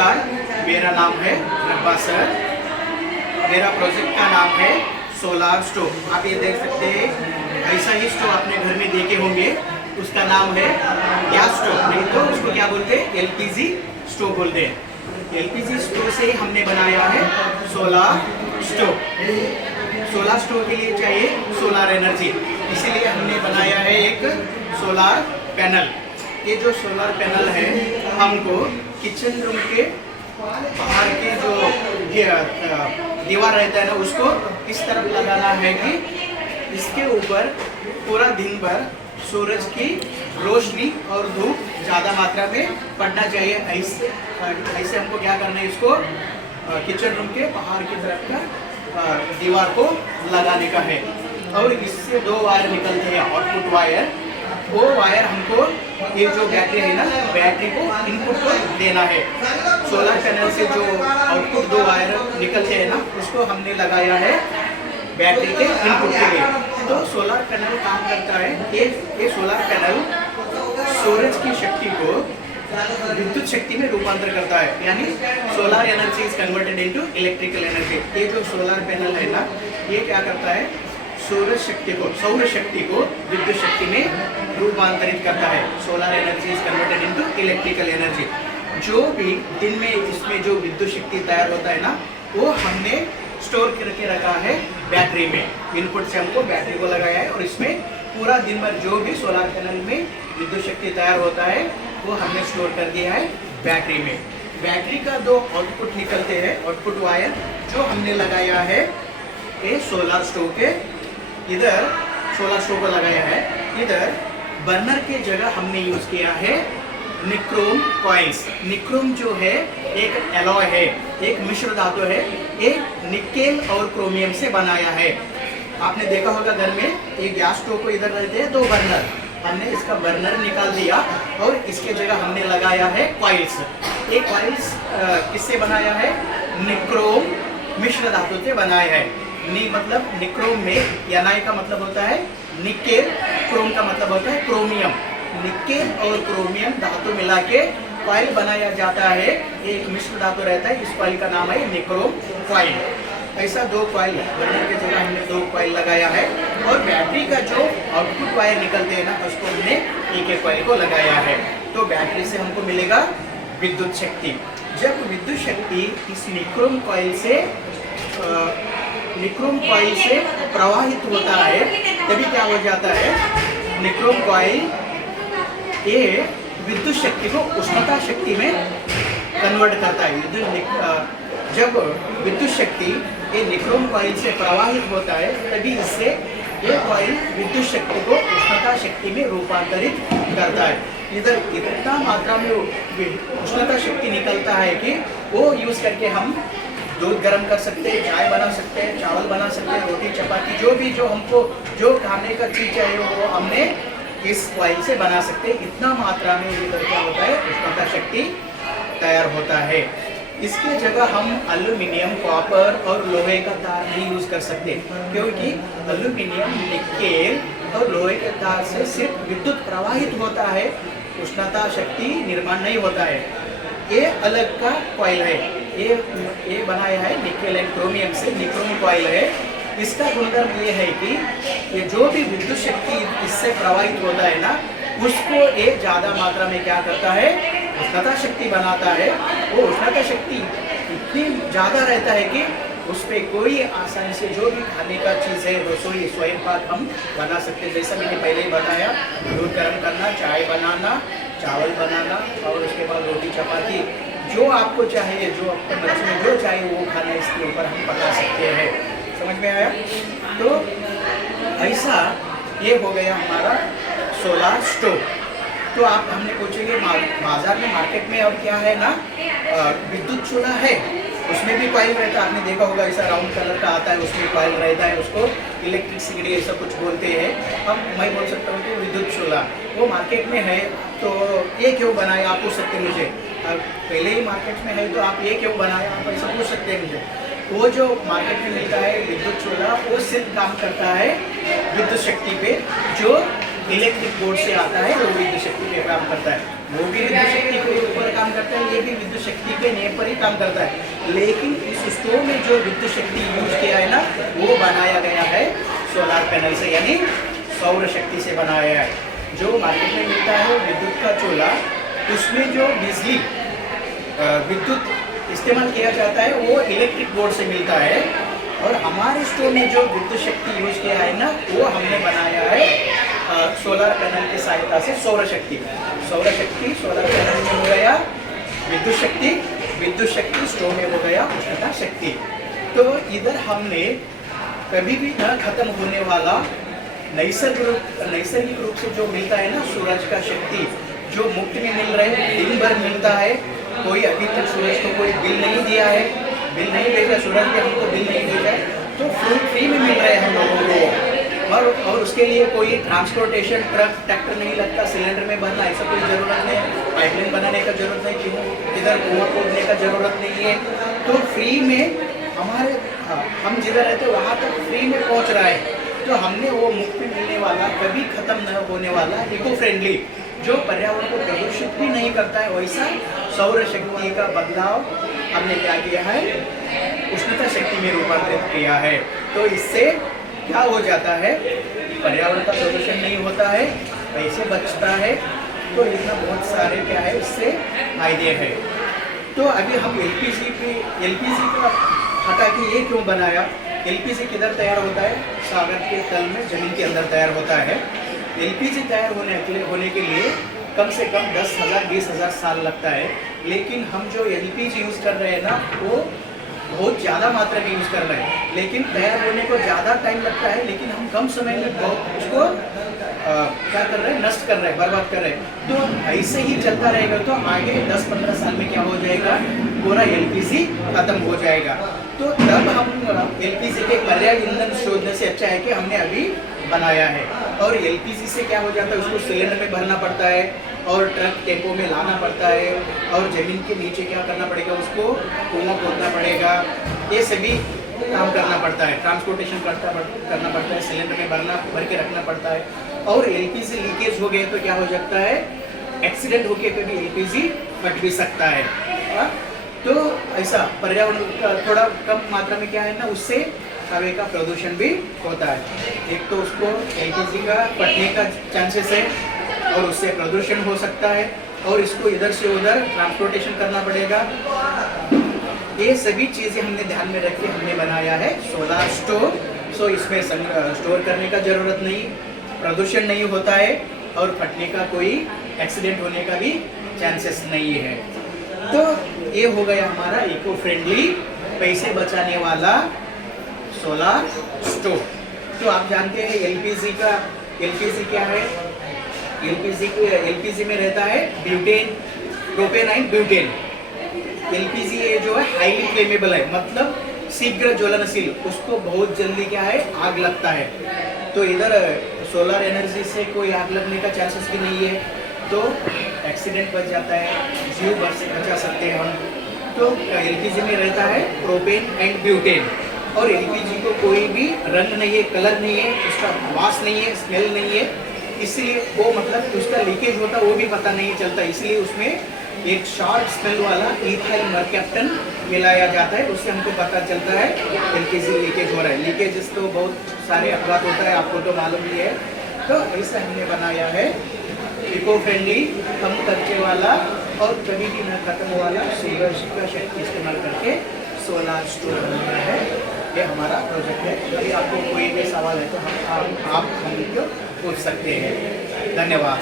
नमस्कार, मेरा नाम है नब्बा सर। मेरा प्रोजेक्ट का नाम है सोलार स्टोव। आप ये देख सकते हैं, ऐसा ही स्टोव अपने घर में देखे होंगे। उसका नाम है गैस स्टोव, नहीं तो उसको क्या बोलते हैं, एलपीजी स्टोव बोलते हैं। एलपीजी स्टोव से हमने बनाया है सोलार स्टोव। सोलार स्टोव के लिए चाहिए सोलार एनर्जी, इसीलिए हमने बनाया है एक सोलार पैनल। ये जो सोलार पैनल है हमको किचन रूम के बाहर के जो दीवार रहता है ना, उसको इस तरफ लगाना है कि इसके ऊपर पूरा दिन भर सूरज की रोशनी और धूप ज़्यादा मात्रा में पड़ना चाहिए। ऐसे हमको क्या करना है, इसको किचन रूम के बाहर की तरफ का दीवार को लगाने का है। और इससे दो वायर निकलते हैं, आउटपुट वायर। वो वायर हमको ये जो बैटरी है ना, बैटरी को इनपुट को देना है। सोलर पैनल से जो आउटपुट दो वायर निकलते हैं ना, उसको हमने लगाया है बैटरी के इनपुट के लिए। तो सोलर पैनल काम करता है, ये सोलर पैनल सूरज की शक्ति को विद्युत शक्ति में रूपांतर करता है, यानी solar energy is converted into electrical energy. ये जो सोलर पैनल है ना, ये क्या करता है, सौर शक्ति को विद्युत शक्ति में रूपांतरित करता है। Solar energy is converted into electrical energy. जो भी दिन में इसमें जो विद्युत शक्ति तैयार होता है ना, वो हमने स्टोर करके रखा है बैटरी में। इनपुट से हमको बैटरी को लगाया है और इसमें पूरा दिन भर जो भी सोलर पैनल में विद्युत शक्ति तैयार होता है वो हमने स्टोर कर दिया है बैटरी में। बैटरी का दो आउटपुट निकलते हैं, आउटपुट वायर जो हमने लगाया है ये सोलर स्टोव के इधर, सोलर स्टोव को लगाया है। इधर बर्नर के जगह हमने यूज किया है निक्रोम कॉइल्स। निक्रोम जो है एक एलॉय है, एक मिश्र धातु है, एक निकेल और क्रोमियम से बनाया है। आपने देखा होगा घर में एक गैस स्टोव को इधर रहते हैं दो बर्नर, हमने इसका बर्नर निकाल दिया और इसके जगह हमने लगाया है कॉइल्स। ये कॉइल्स किससे बनाया है, निक्रोम मिश्र धातु से बनाया है। नी मतलब निक्रोम में यानाई का मतलब होता है निकेल, क्रोम का मतलब होता है क्रोमियम। निकेल और क्रोमियम धातु मिला के कॉइल बनाया जाता है। एक मिश्र धातु रहता है, इस कॉइल का नाम है निक्रोम कॉइल। ऐसा दो कॉइल, बर्नर के जगह हमने दो कॉइल लगाया है। और बैटरी का जो आउटपुट वायर निकलते हैं ना, उसको हमने एक एक कॉइल को लगाया है। तो बैटरी से हमको मिलेगा विद्युत शक्ति। जब विद्युत शक्ति इस निक्रोम कॉइल से प्रवाहित होता है, तभी क्या हो जाता है, निक्रोम कॉइल ये विद्युत शक्ति को उष्णता शक्ति में कन्वर्ट करता है। जब विद्युत शक्ति ये निक्रोम कॉइल से प्रवाहित होता है, तभी इससे ये कॉइल विद्युत शक्ति को उष्णता शक्ति में रूपांतरित करता है। इधर इतना मात्रा में उष्णता शक्ति निकलता है कि वो यूज करके हम दूध गर्म कर सकते हैं, चाय बना सकते हैं, चावल बना सकते हैं, रोटी चपाती, जो हमको जो खाने का चीज चाहिए वो हमने इस कॉइल से बना सकते हैं। इतना मात्रा में इधर क्या होता है, उष्णता शक्ति तैयार होता है। इसके जगह हम एल्यूमिनियम, कॉपर और लोहे का तार नहीं यूज कर सकते, क्योंकि एल्यूमिनियम, निकेल और लोहे के तार से सिर्फ विद्युत प्रवाहित होता है, उष्णता शक्ति निर्माण नहीं होता है। ये अलग का कॉइल है, ये बनाया है निकेल एंड क्रोमियम से, निक्रोम कॉइल है। इसका गुणधर्म ये है कि ये जो भी विद्युत शक्ति इससे प्रवाहित होता है ना, उसको ये ज़्यादा मात्रा में क्या करता है, उष्णता शक्ति बनाता है। वो उष्णता शक्ति इतनी ज़्यादा रहता है कि उस पर कोई आसानी से जो भी खाने का चीज़ है, रसोई स्वयं पाक हम बना सकते हैं। जैसा मैंने पहले ही बताया, दूध गर्म करना, चाय बनाना, चावल बनाना और उसके बाद रोटी चपाती, जो आपको चाहिए, जो आपके बच्चे में जो चाहिए वो खाना इसके ऊपर हम पका सकते हैं। समझ में आया? तो ऐसा ये हो गया हमारा सोलार स्टोव। तो आप हमने पूछेंगे बाजार में, मार्केट में अब क्या है ना, विद्युत चूल्हा है, उसमें भी कॉइल रहता है। आपने देखा होगा, ऐसा राउंड कलर का आता है, उसमें कॉइल रहता है, उसको इलेक्ट्रिक सिगड़ी ऐसा कुछ बोलते हैं। अब मैं बोल सकता हूँ कि विद्युत चूल्हा वो मार्केट में है, तो ये क्यों बनाया, आप पूछ सकते हैं मुझे। पहले ही मार्केट में है तो आप ये क्यों बनाया, आप ऐसा पूछ सकते हैं मुझे। वो जो मार्केट में मिलता है विद्युत चूल्हा, वो सिर्फ काम करता है विद्युत शक्ति पे, जो इलेक्ट्रिक बोर्ड से आता है, वो विद्युत शक्ति पे काम करता है। वो भी विद्युत शक्ति के ऊपर काम करता है, ये भी विद्युत शक्ति के नेम पर ही काम करता है। लेकिन इस स्टोव में जो विद्युत शक्ति यूज किया है ना, वो बनाया गया है सोलार पैनल से, यानी सौर शक्ति से बनाया है। जो मार्केट में मिलता है विद्युत का चूल्हा, उसमें जो बिजली विद्युत इस्तेमाल किया जाता है वो इलेक्ट्रिक बोर्ड से मिलता है। और हमारे स्टोव में जो विद्युत शक्ति यूज किया है ना, वो हमने बनाया है सोलर पैनल की सहायता से सौर शक्ति। सोलर पैनल में हो गया विद्युत शक्ति स्टोव में हो गया उष्णता शक्ति। तो इधर हमने कभी भी न खत्म होने वाला नैसर्गिक रूप से जो मिलता है ना सूरज का शक्ति, जो मुफ्त में मिल रहा है, दिन भर मिलता है। कोई अभी तक सूरज को कोई बिल नहीं दिया है, बिल नहीं भेजा, सूरज ने हमको बिल नहीं भेजा है, तो फ्री में मिल रहा है हम लोगों को। और उसके लिए कोई ट्रांसपोर्टेशन ट्रक ट्रैक्टर नहीं लगता, सिलेंडर में भरना ऐसा कोई ज़रूरत नहीं, पाइपलाइन बनाने का जरूरत नहीं, क्यों इधर कुआं खोदने का जरूरत नहीं है। तो फ्री में हमारे हम जिधर रहते हैं वहाँ तक फ्री में पहुँच रहा है। तो हमने वो मुफ्त में मिलने वाला, कभी ख़त्म न होने वाला, इको फ्रेंडली, जो पर्यावरण को प्रदूषित भी नहीं करता है, वैसा सौर शक्ति का बदलाव हमने क्या किया है, उष्णता शक्ति में रूपांतरित किया है। तो इससे क्या हो जाता है, पर्यावरण का प्रदूषण नहीं होता है, पैसे बचता है। तो इतना बहुत सारे क्या है इससे फायदे हैं। तो अभी हम एलपीजी का हटा के ये क्यों बनाया, एलपीजी किधर तैयार होता है, सागर के तल में जमीन के अंदर तैयार होता है। एलपीजी तैयार होने के लिए कम से कम 10,000 20,000 साल लगता है। लेकिन हम जो एलपीजी यूज़ कर रहे हैं ना, वो बहुत ज़्यादा मात्रा में यूज़ कर रहे हैं, लेकिन तैयार होने को ज़्यादा टाइम लगता है, लेकिन हम कम समय में बहुत उसको क्या कर रहे हैं, नष्ट कर रहे हैं, बर्बाद कर रहे हैं। तो ऐसे ही चलता रहेगा तो आगे 10-15 साल में क्या हो जाएगा, पूरा एलपीजी खत्म हो जाएगा। तो तब हम एलपीजी के पर्याय ईंधन शोधने से अच्छा है कि हमने अभी बनाया है। और एलपीजी से क्या हो जाता है, उसको सिलेंडर में भरना पड़ता है और ट्रक टेम्पो में लाना पड़ता है, और ज़मीन के नीचे क्या करना पड़ेगा, उसको कुआं खोदना पड़ेगा, ये सभी काम करना पड़ता है, ट्रांसपोर्टेशन करना पड़ता है, सिलेंडर में भर के रखना पड़ता है। और एलपीजी लीकेज हो गए तो क्या हो सकता है, एक्सीडेंट होके कभी एलपीजी फट भी सकता है। तो ऐसा पर्यावरण का थोड़ा कम मात्रा में क्या है ना, उससे हवा का प्रदूषण भी होता है। एक तो उसको एलपीजी का फटने का चांसेस है और उससे प्रदूषण हो सकता है, और इसको इधर से उधर ट्रांसपोर्टेशन करना पड़ेगा। ये सभी चीज़ें हमने ध्यान में रख के हमने बनाया है सोलार स्टोव। सो इसमें स्टोर करने का ज़रूरत नहीं, प्रदूषण नहीं होता है, और फटने का कोई एक्सीडेंट होने का भी चांसेस नहीं है। तो ये हो गया हमारा इको फ्रेंडली, पैसे बचाने वाला सोलार स्टोव। तो आप जानते हैं एलपीजी क्या है, एलपीजी में रहता है ब्यूटेन, प्रोपेनाइन, ब्यूटेन। एलपीजी ये जो है हाईली फ्लेमेबल है, मतलब शीघ्र ज्वलनशील, उसको बहुत जल्दी क्या है, आग लगता है। तो इधर सोलर एनर्जी से कोई आग लगने का चांसेस भी नहीं है, तो एक्सीडेंट बच जाता है, जीव बचा सकते हैं हम। तो एलपीजी में रहता है प्रोपेन एंड ब्यूटेन, और एलपीजी को कोई भी रंग नहीं है, कलर नहीं है, उसका वास नहीं है, स्मेल नहीं है, इसलिए वो मतलब उसका लीकेज होता है वो भी पता नहीं चलता। इसलिए उसमें एक शॉर्ट स्मेल वाला इथाइल मरकैप्टन मिलाया जाता है, उससे हमको पता चलता है एलपीजी लीकेज हो रहा है। लीकेज तो बहुत सारे अपघात होता है, आपको तो मालूम ही है। तो ऐसा हमने बनाया है इको फ्रेंडली, कम खर्चे वाला और कभी भी न खत्म वाला सूरज का शक्ति इस्तेमाल करके सोलार स्टोव बनाया है। ये हमारा प्रोजेक्ट है। यदि आपको कोई भी सवाल है तो आप हमको पूछ सकते हैं। धन्यवाद।